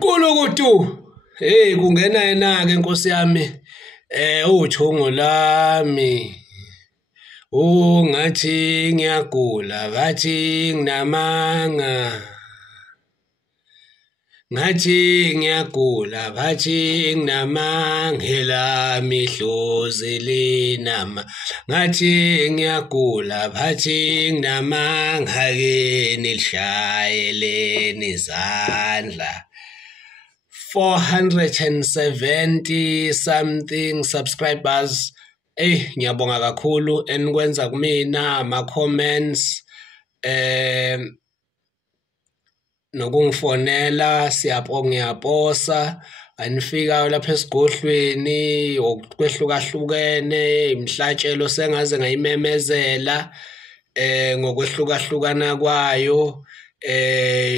Kulukutu hey kungena yena ke Nkosi yami uthungo lami ngathi ngiyagula ngathi nginamanga ngathi ngiyagula ngathi nginamanga lami ihlozi linama ngathi ngiyagula ngathi nginamanga ke nilishayeleni izandla 470 something subscribers. Ngiyabonga kakhulu enikwenza kumina ama comments nokungifonela ngiyaposa anifika lapha esigodlweni okwehlukahlukene imhlatshelo sengaze ngayimemezela ngokwehlukahlukana kwayo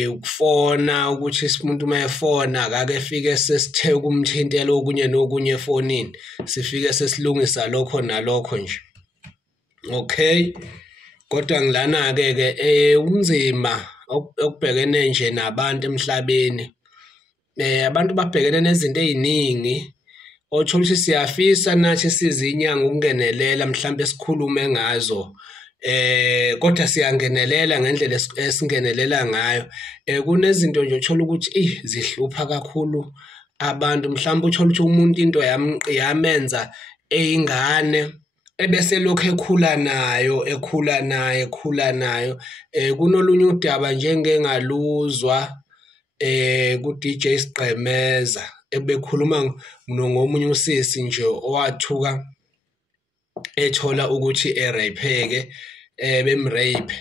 ukufona ukuthi umuntu mayefona akake fike sesithe kumthintela okunye nokunye efonini sifike sesilungisa lokho nalokho nje. Okay, kodwa ngilana ke unzima okubhekene nje nabantu emhlabeni. Abantu babhekene nezinto eziningi othola ukuthi siyafisa nathi sizinyanga ukungenelela mhlawumbe sikhulume ngazo. Kodwa siyangenelela ngendlela esingenelela ngayo. Kunezinto nje uthola ukuthi zihlupha kakhulu abantu mhlawumbe uthola ukuthi umuntu into yamenza eyingane ebese lokho ekhula nayo. Kunolunye udaba njengengaluzwa ku DJ Sigqemeza ebekhuluma ngomunye usisi nje owathuka ethola ukuthi erapeke bemrape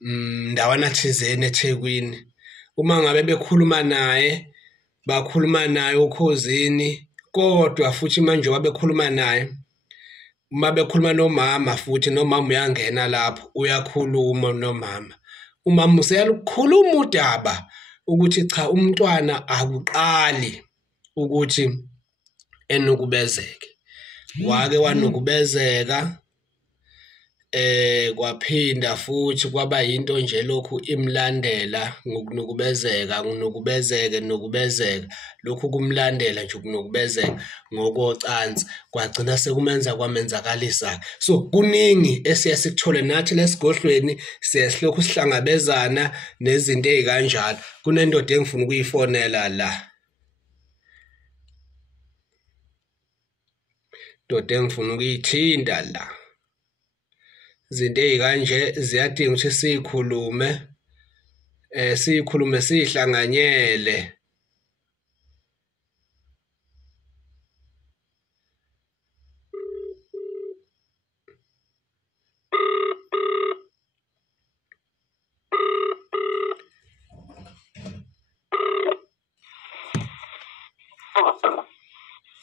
ndawana thizeni eThekwini. Uma ngabe bakhuluma naye ukhosini kodwa futhi manje wabekhuluma naye uma bekhuluma nomama futhi nomama uyangena lapho uyakhuluma nomama. Umama useyalukhuluma udaba ukuthi cha umntwana akuqali ukuthi enukubezeke. Wake wanukubezeka kwaphinda futhi kwaba yinto nje lokhu imlandela ngokunukubezeka lokhu kumlandela nje ukunukubezeka ngokocansi kwagcina sekumenza kwamenzakalisa. So kuningi esiyasikuthole nathi lesigodlweni siyasilokhu sihlangabezana nezinto ezikanjalo. Kunendoda engifuna ukuyifonela la. Doda engifuna ukuyithinda la. Izinto ezikanje ziyadinga ukuthi sikhulume sihlanganyele.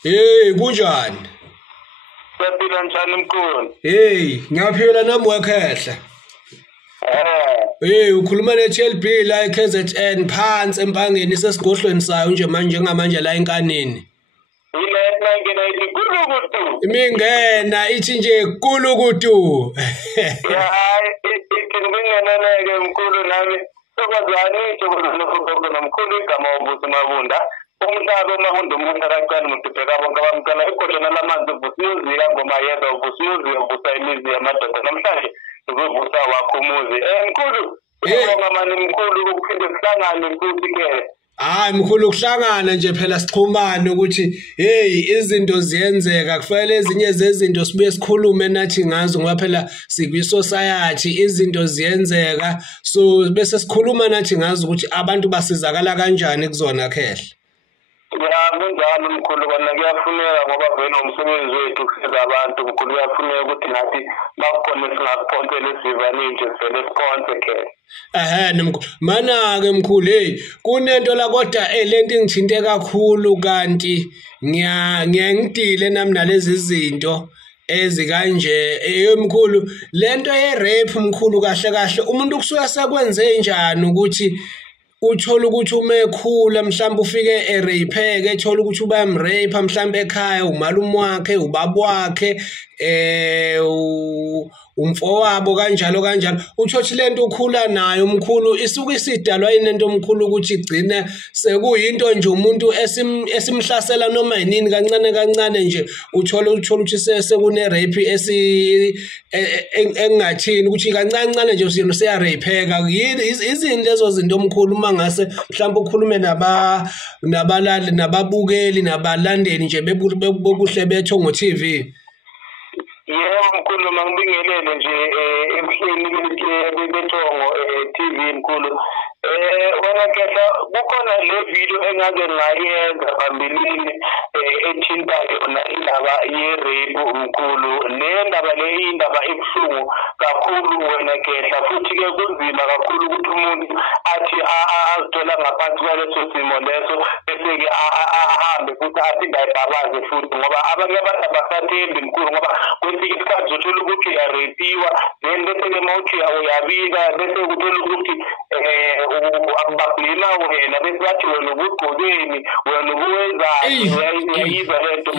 Hey kunjani? Siyaphila njani mkhulu? Hey, ngiyaphila nami wekhehla. Hey, ukhuluma neTLB la eKZN phansi empangeni sesigodlweni sayo nje manje ngamanje la enkanini. Yile mangena ikulukutu. Imingena ithi nje kulukutu. Hayi, ikingeneleke mkhulu nami. Sokwazani nje nomkhulu igama obuthi Mabunda. Umhlaba uMabunda umuntu akancane umuntu phela bonke abamcala igodlana lamanzi ubusimuzi ngoma yedwa ubusimuzi ubusayimizi yamadoda namhlanje uzovusa wakho umuzi mkhulu ngoma manje mkhulu ukuphinde kuhlangane futhi ke hayi mkhulu ukuhlangana nje phela sixhumane ukuthi hey izinto ziyenzeka kufanele ezinye zezinto sibuye sikhulume nathi ngazo ngoba phela sikwi society izinto ziyenzeka so bese sikhuluma nathi ngazo ukuthi abantu basizakala kanjani kuzona khehla. Kunjalo mkhulu kona kuyafuneka ngoba vele umsebenzi wethu kusiza abantu mkhulu kuyafuneka ukuthi nathi bakhona singakuphontela isivani nje vele siphonse ke. Mana ke mkhulu hey kunento la kodwa lento ingithinte kakhulu kanti ngiyangidile nami nalezi zinto ezikanje mkhulu lento ye-rape mkhulu kahle umuntu kusuka sekwenze njani ukuthi uthola ukuthi uma ekhula mhlawumbe ufike erapeke ethola ukuthi bayamrape mhlawumbe ekhaya umalume wakhe ubaba wakhe umfowabo kanjalo uthothi lento ukhula nayo mkhulu isuke isidalwa inento omkhulu ukuthi igcine sekuyinto nje umuntu esimhlasela noma yinini kancane nje uthola ukuthi sekune rape engathini ukuthi kancane nje siyarapeka yini izinto lezo zinto omkhulu mangase mhlawumbe ukhulume nabalali nababukeli nabalandeli nje bokuhle betho ngo TV. Yebo mkhulu mangibingelele nje emhleni betongo TV mkhulu. Wena khetha kukhona le video engaze ngayenza phambilini ethinta yona indaba ye-rape mkhulu. Le ndaba le indaba ebuhlungu kakhulu wena khetha futhi ke kunzima kakhulu ukuthi umuntu athi azithola ngaphansi kwaleso simo leso bese ke ahambe futhi aphinde ayibhabaze futhi ngoba abanye abantu abasathembi mkhulu ngoba kwesinye isikhathi uzothola ukuthi uyarapiwa then bese ke mawuthi uyabika bese uthola ukuthi akubablima wena bese bathi wena ubugqokeni wena ubuwenzayo uyayizwa lento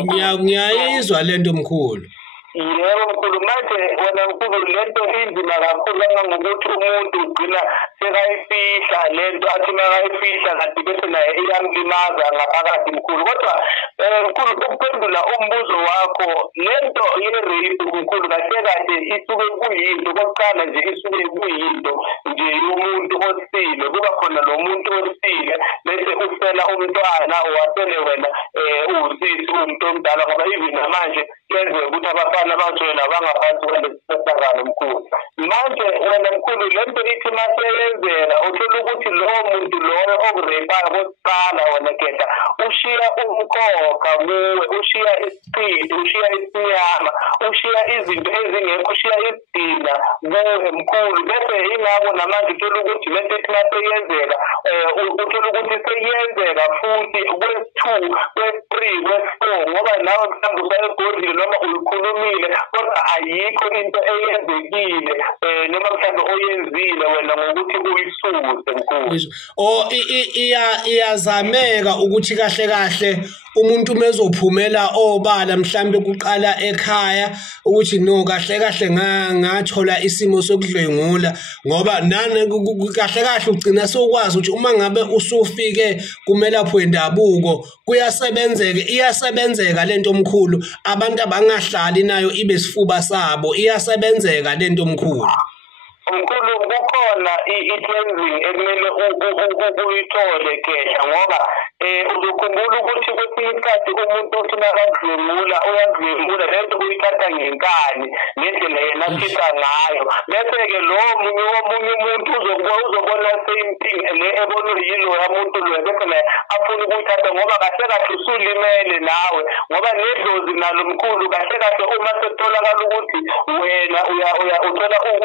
ngiyayizwa lento mkhulu. Yebo mkhulu manje wena mkhulu lento inzima kakhulu ngokuthi umuntu ugcina sekayifihla lento athi makayifihla kanti bese naye iyamlimaza ngaphakathi mkhulu kodwa mkhulu ukuphendula umbuzo wakho lento ye-rape mkhulu kahle isuke kuyinto kokuqala nje isuke kuyinto nje yomuntu osile kuba khona lo muntu osile bese ufela umntwana wasele wena usisi umuntu omdala ngoba even namanje kenzeka ukuthi abafana bathwele abangaphansi kwalesisakalo mkhulu. Manje wena mkhulu lento ithi maseyenzela uthola ukuthi lowo muntu loyo okurepayo kokuqala wena khetha ushiya umkhokha kuwe ushiya isipidi ushiya isinyama ushiya izinto ezingekho ushiya isidina kuwe mkhulu bese ingako namanje uthola ukuthi lento ithi maseyenzela uthola ukuthi seyenzeka futhi kwesi-2 kwesi-3 kwesi-4 ngoba nawe mhlawumbe usayegodlile noma uyikhulumile kodwa ayikho into eyenzekile noma mhlawumbe oyenzile wena ngokuthi uyisuse mkhulu. Iyazameka ukuthi kahle umuntu mezophumela obala mhlambe kuqala ekhaya ukuthi no kahle ngathola isimo sokudlwengula ngoba nane kahle ugcina sokwazi ukuthi uma ngabe usufike kumelaphi wendabuko iyasebenzeka lento omkhulu abantu abangahlali nayo ibe sifuba sabo iyasebenzeka lento omkhulu. Mkhulu kukhona i-cleansing ekumele uyithole khetha ngoba uzokhumbula ukuthi kwesinye isikhathi umuntu uthi uyakudlwengula lento uyithatha ngenkani ngendlela yena athitha ngayo bese-ke omunye umuntu uzobona same thing le ebonwe yiloya muntu loya bese naye afuna ukuyithatha ngoba kahle usulimele nawe ngoba nedlozi nalo mkhulu kahle uma sekutholakala ukuthi wena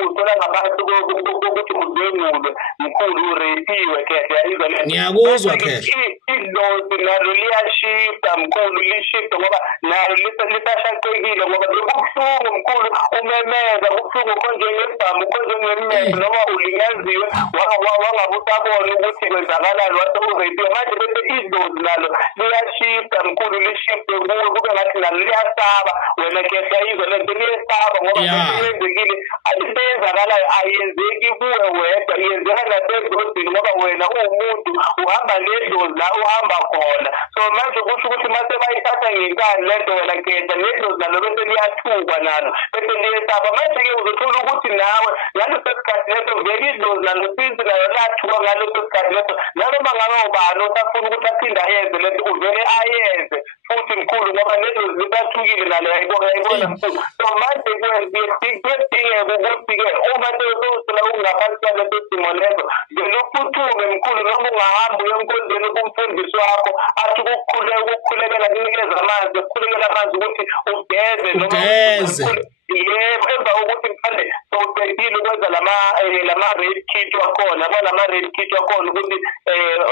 uthola ngaphansi ukuthi udlwengulwe mkhulu urepiwe khetha yayizwa le ngiyakuzwa khetha idlozi nalo liyashifta mkhulu lishifta ngoba nalo lisashaqekile ngoba kubuhlungu mkhulu umemeza kubuhlungu konje ngesibhamu konje ngemmese noma ulinyaziwe wangabe usabona ukuthi kwenzakalani wase urepiwe manje bese idlozi nalo liyashifta mkhulu lishifte kuwe kube ngathi nalo liyasaba wena khetha yayizwa lento liyasaba ngoba yenzekile alisenzakalayo ayenzeki kuwe wedwa yenzeka nasengozini ngoba wena uwumuntu uhamba nedlozi la uhamba khona so manje kusho ukuthi mase bayithatha ngenkani lento wena khetha nedlozi nalo bese liyathukwa nalo bese liyesaba manje-ke uzothola ukuthi nawe ngaleso sikhathi leso vele idlozi nalo since nayo lathukwa ngaleso sikhathi leso nanoma ngabe ubani osafuna ukuthi aphinde ayenze lento uvele ayenze futhi mkhulu ngoba nedlozi lisathukile nalo yayibona mkhulu so manje kuyadingeka ukuthi-ke uma sewusela ungaphansi kwaleso simo leso vele uphuthume mkhulu noma ungahamba uyemkhondweni kumfundisi wakho athi ukukhulekela kunikeza amanzi ukukhulekela amanzi ukuthi ugeze noma yebo emva kokuthi mhlawumbe sowuqedile ukwenza lama-rape kit wakhona yabo lama-rape kit wakhona ukuthi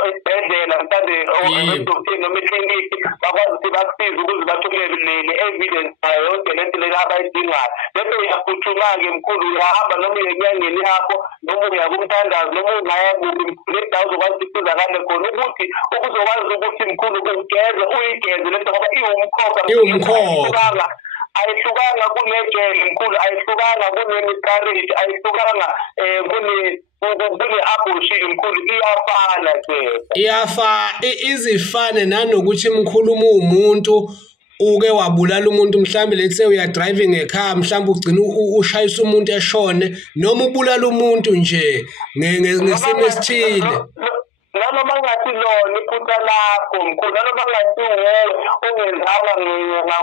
esibhedlela mhlawumbe odokotela noma ekliniki bakwazi ukuthi bakusize ukuze bathumele le-evidence nayo yonke lento le abayidingayo bese uyaphuthuma-ke mkhulu uyahamba noma uyenyangeni yakho noma uya kumthandazo noma ungaya kuphi mkhulu endawo uzokwazi ukuthi usizakale khona ukuthi uzokwazi ukuthi mkhulu ugeze uyigeze lento ngoba iwumkhokha ayihlukanga kunejele mkhulu, ayihlukanga kune-miscarriage, ayihlukanga kune-abortion mkhulu, iyafana ke. Izifane nanokuthi mkhulu umuntu uke wabulala umuntu mhlambe let's say uya driving ecar mhlambe ugcina ushayisa umuntu eshone noma ubulala umuntu nje ngesimo esithile. Nanoma ngathi lona iphutha lakho mkhulu, nanoma ngathi ungenzanga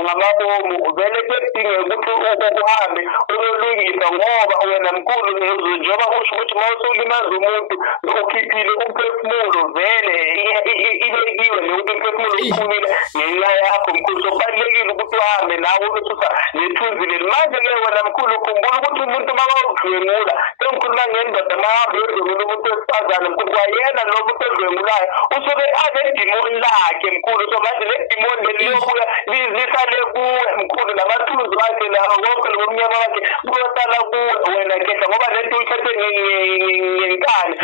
ngamabomu, vele kuyadingeka ukuthi uhambe uyolungisa ngoba wena mkhulu njengoba usho ukuthi uma usulimaza umuntu ukhiphile umphefumulo vele ibekiwe nokuthi umphefumulo uphumile ngenxa yakho mkhulu. So kubalulekile ukuthi uhambe nawe ususa nethunzi leli. Manje-ke wena mkhulu khumbula ukuthi umuntu uma kawudlwengula sengikhuluma ngendoda mahambe yodlwengula umuntu wesifazane mkhulu, kwayena lo muntu odlwengulayo usuke anedimoni lakhe mkhulu. So manje le dimoni leli liyobuya lisale kuwe mkhulu, namathunzi wakhe konke lobumnyama wakhe kuyosala kuwe wena kehla ngoba lento uyithathe ngenkani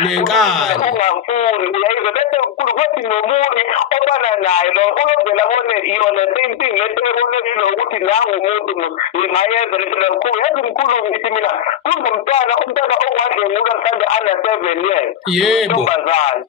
ungafuni uyayizwa. Bese mkhulu kwethi nomunye ofana naye lo uyovela abone yona same thing lento ebonekile ukuthi nangu umuntu ngingayenza lento kakhulu. Yazi mkhulu ngithi mina kuzumntwana umntwana ongadlwengula mhlawumbe ana-7 years ntombazane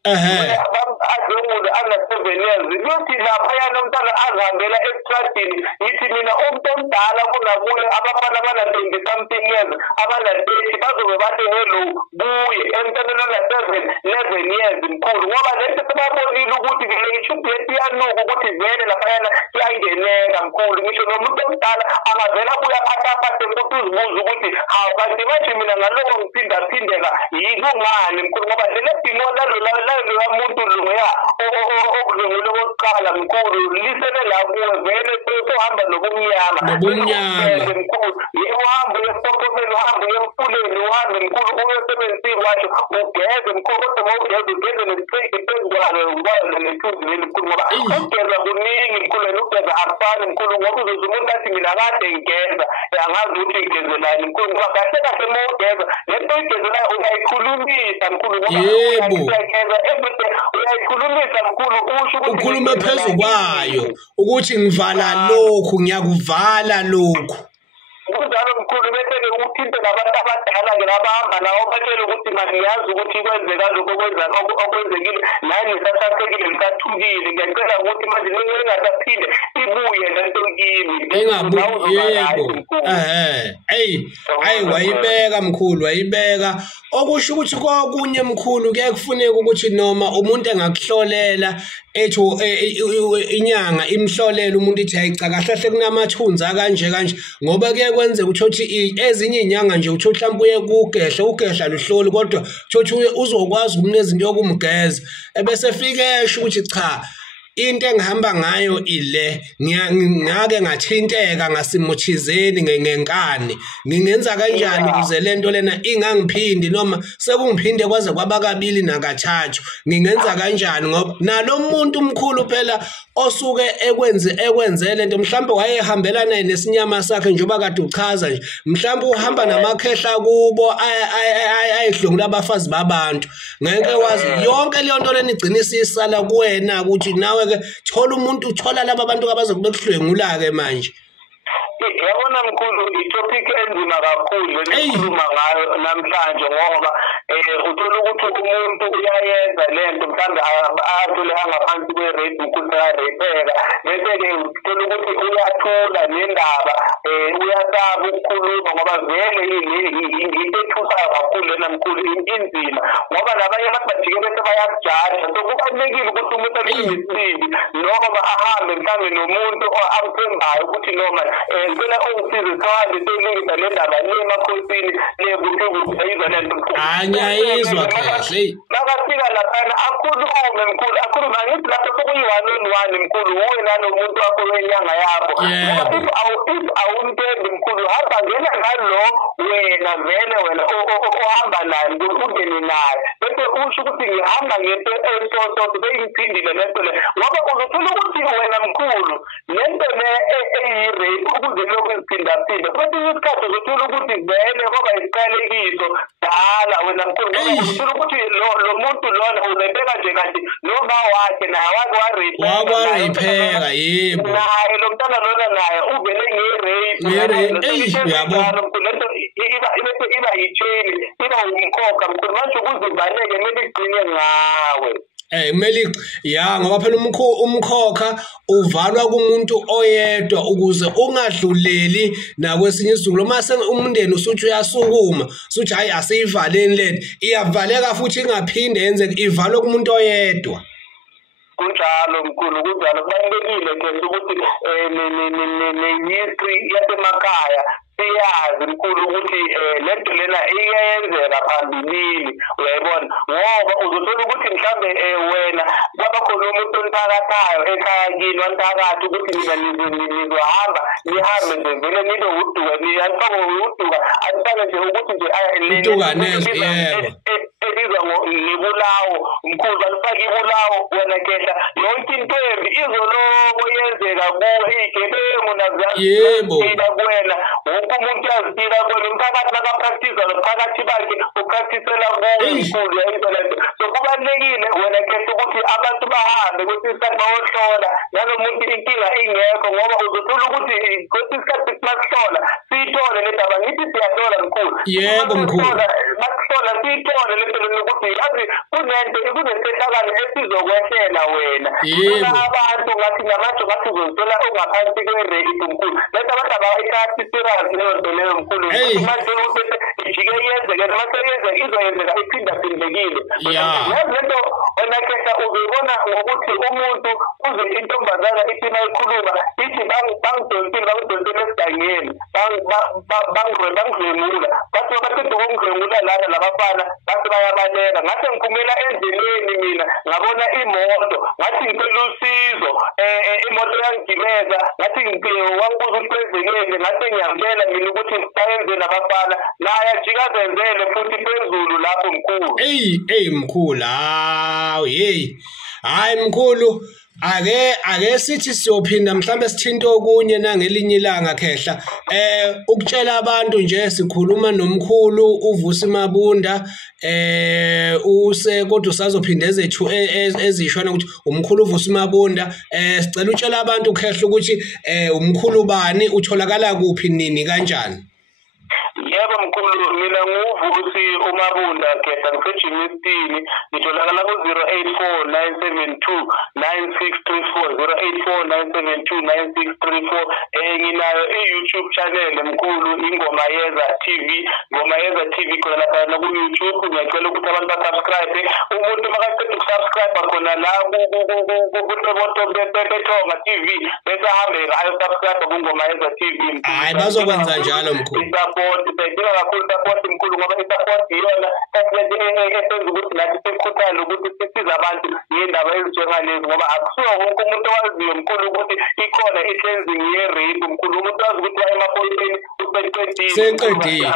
adlwengule ana-7 years kuyothi laphayana umntwana azihambela esitradini. Ngithi mina umuntu omdala kunakuye abafana abana-20 something years abana-30 bazobe bathi hello buye emntwaneni ona-11 years mkhulu, ngoba lento sebabonile ukuthi ishubheti iyanuka ukuthi vele laphayana kuyangeneka mkhulu. Ngisho nomuntu omdala angavela abuya aphaphathe futhi uzibuza ukuthi hawu kanti manje mina ngaloko ngiphindaphindeka yikungani mkhulu, ngoba lele dimoni laloya muntu loya okudlwengule kokuqala mkhulu lisele la kuwe vele sohamba nobumnyama mkhulu. Uhambe uyesiphophomeni, uhambe uyemfuleni, uhambe mkhulu uyosebenzisa iwatsho ugeze mkhulu, kodwa uma ugeze nesipeyiti phezu kwayo nethuzi leli mkhulu, ngoba ukugeza kuningi mkhulu wena ukugeza akufani mkhulu, ngoba uzoze umuntu athi mina kade ngigeza angazi ukuthi ngigezelani mkhulu, ngoba kahle kahle uma ugeza lento uyigezelayo uyayikhulumisa mkhulu, ngoba everyday uyayikhulumisa mkhulu, usho ukuthi ukhulume phezu kwayo ukuthi ngivala lokhu ngiyakuvala lokhu kunjalo mkhulu. Bese-ke uthinte nabantu abadala-ke labahamba nawo batshele ukuthi maniyazi ukuthi kwenzeka lokho okwenzekile nani nisasathekile nisathukile, ngiyacela ukuthi manje ningasaphinde ibuye lento kimi. Yebo wayibeka mkhulu, wayibeka. Okusho ukuthi kokunye mkhulu kuyaye kufuneka ukuthi noma umuntu engakuhlolela ethi inyanga imhlolela umuntu ithi hayicha kahle kahle kunamathunzi kanje ngoba kuye kwenzeka ukuthi ezinye inyanga nje uthi mhlawumbe uye ugehla luhloli kodwa uthi uzokwazi ukumnika izinto yokumgeza ebese fike esho ukuthi cha into engihamba ngayo ile ngake ngathinteka ngasimuthizeni ngenkani ngingenza kanjani ukuze lento lena ingangiphindi noma sekungiphinde kwaze kwaba kabili nakathathu ngingenza kanjani ngoba nalo muntu omkhulu phela osuke ekwenze lento mhlawumbe wayehambelana nesinyama sakhe njengoba kade uchaza nje mhlawumbe uhamba namakhehla kubo ayidlungula abafazi babantu ngeke wazi yonke leyo nto lena igcina isisala kuwena ukuthi nawe ke thola umuntu uthola laba bantu abazobe bekuhlwengula ke manje. Yabona mkhulu itopic enzima kakhulu lekhuluma ngayo namhlanje ngoba uthola ukuthi umuntu uyayenza lento mhlawumbe athole angaphansi kwe-rate mkhulu sayarepeka bese-ke uthola ukuthi uyathula nendaba uyasaba ukukhuluma ngoba vele into ethusayo kakhulu lena mkhulu inzima ngoba nabanye abantu bajike bese bayakujaja. So kubalulekile ukuthi umuntu abe nesibindi noma ahambe mhlawumbe nomuntu amthembayo ukuthi noma ngicela ungisize sihambe siyolungisa le ndaba emakhosini ayizwa lento ngiyayizwa kahle makafika laphana akhulume mkhulu akhulume angithi lapho sokuyi-one on one mkhulu uwe nanomuntu wakho wenyanga yakho if awumthembi mkhulu hamba ngena ngalo wena vele wena ohamba naye ungene naye bese usho ukuthi ngihamba ngento entosoto beyiphindile lento le ngoba uzothola ukuthi wena mkhulu lento le eyi-rape zilokhu ziphindaphinda kwesinye isikhathi uzothola ukuthi vele ngoba isiqalekiso dala wena mkhulu ngoba uzothola ukuthi lo muntu lona uzebeka nje kanti noma wakhe naye wakwaripeka yebo naye lo mntana lona naye uvele nge-rape yabo iba yitsheli iba umkhokha mkhulu manje ukuze ubaleke kumele igcine ngawe kumele ngoba phela umkhokha uvalwa kumuntu oyedwa ukuze ungadluleli nakwesinye isizukulwane mase umndeni usuthi uyasukuma usuthi hayi asiyivaleni lento iyavaleka futhi ingaphinde yenzeke ivalwe kumuntu oyedwa kunjalo mkhulu kunjalo kubalulekile ke ukuthi ne-history yasemakhaya siyazi mkhulu ukuthi lento lena iyenzeka phambilini uyayibona ngoba uzothola ukuthi mhlambe wena kwaba khona umuntu onthakathayo ekhaya kini wanthakatha ukuthi mina nizohamba nihambe nje vele nibe uduka anifake uduka anifake nje ukuthi nje elizwa ngibulawo mkhulu anifake ibulawo wena kehla yonke into embi izoloko yenzeka kuwe igebengu naziyazila kuwena umuntu yazila kwena umphakathi nakapractice nomphakathi bakhe upracticela kuwe mkhulu yayizolento so kubalulekile wena kehla ukuthi abantu bahambe kwesinye isikhathi bayohlola nalo muntu inkinga ingekho ngoba uzothola ukuthi kwesinye isikhathi masihlola siyithole le ndaba ngithi siyahlola mkhulu yebo mkhulu masihlola siyithole le nto lokuthi yazi kunesehlakalo esizokwehlela wena abantu ngathi namanje ngathi uzothola ungaphansi kwe-rape mkhulu lento abantu abayithathi serious leyo nto leyo mkhulu manje ijike yenzeke mase yenzeka izoyenzeka iphindaphindekile yazi lento wena kehla uzibona ngokuthi umuntu uze intombazana ithi mayikhuluma ithi bangidonsile esigangeni bangidlwemula bathi baqeda ukungidlwemula lana labafana bathi bayabaleka ngathi ngiphumela endleleni mina ngabona imoto ngathi ngicela usizo imoto yangigibeza ngathi wangibuza ukuthi kwenzekile ngathi ngiyambela mina ukuthi bayenze nabafana naye ajika zenzele futhi phezulu lapho mkhulu mkhulu hayi mkhulu ake sithi siyophinda mhlambe sithinta okunye nangelinye ilanga khehla ukutshela abantu nje sikhuluma nomkhulu uVusi Mabunda kodwa usazophinda ezethu ezishwana ukuthi umkhulu uVusi Mabunda sicela utshela abantu khehla ukuthi umkhulu bani utholakala kuphi nini kanjani yebo mkhulu mina nguVusi uMabunda kehla ngiseJimistini ngitholakala ku-084 972 9634 084 972 9634 nginayo i-YouTube channel mkhulu Ingoma Yeza TV Ngoma Yeza TV khona lapha ku-YouTube ngiyacela ukuthi abantu basubscribe umuntu makaqeda ukusubscribe khona la ku-Bethonga TV bese ahambe ayosubscribe kuNgoma Yeza TV hayi bazokwenza njalo mkhulu sayidinga kakhulu support mkhulu ngoba i-support iyona esenza ukuthi nathi sikhuthale ukuthi sisize abantu ngey'ndaba ezinjengalezi ngoba akusiwo wonke umuntu owaziyo mkhulu ukuthi ikhona i-cleansing ye-rape mkhulu umuntu wazi ukuthi waye emaphoyiseni seqedile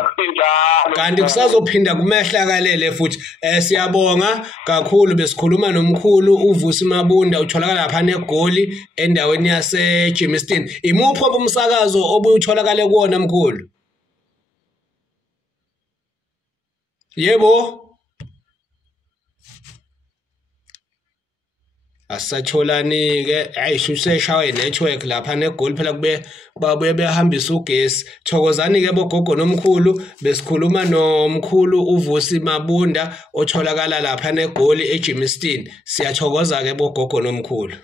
kanti kusazophinda kumehlakalele futhi siyabonga kakhulu besikhuluma nomkhulu uVusi Mabunda utholakala lapha neGoli endaweni yaseJimistini imuphi umsakazo obuyutholakale kuwona mkhulu yebo asatholani ke ayishuseshawe network lapha neGoli phela kube babuye behambisa ugesi thokozani ke bogogo nomkhulu besikhuluma nomkhulu uVusi Mabunda otholakala lapha neGoli eJimistini siyathokoza ke bogogo nomkhulu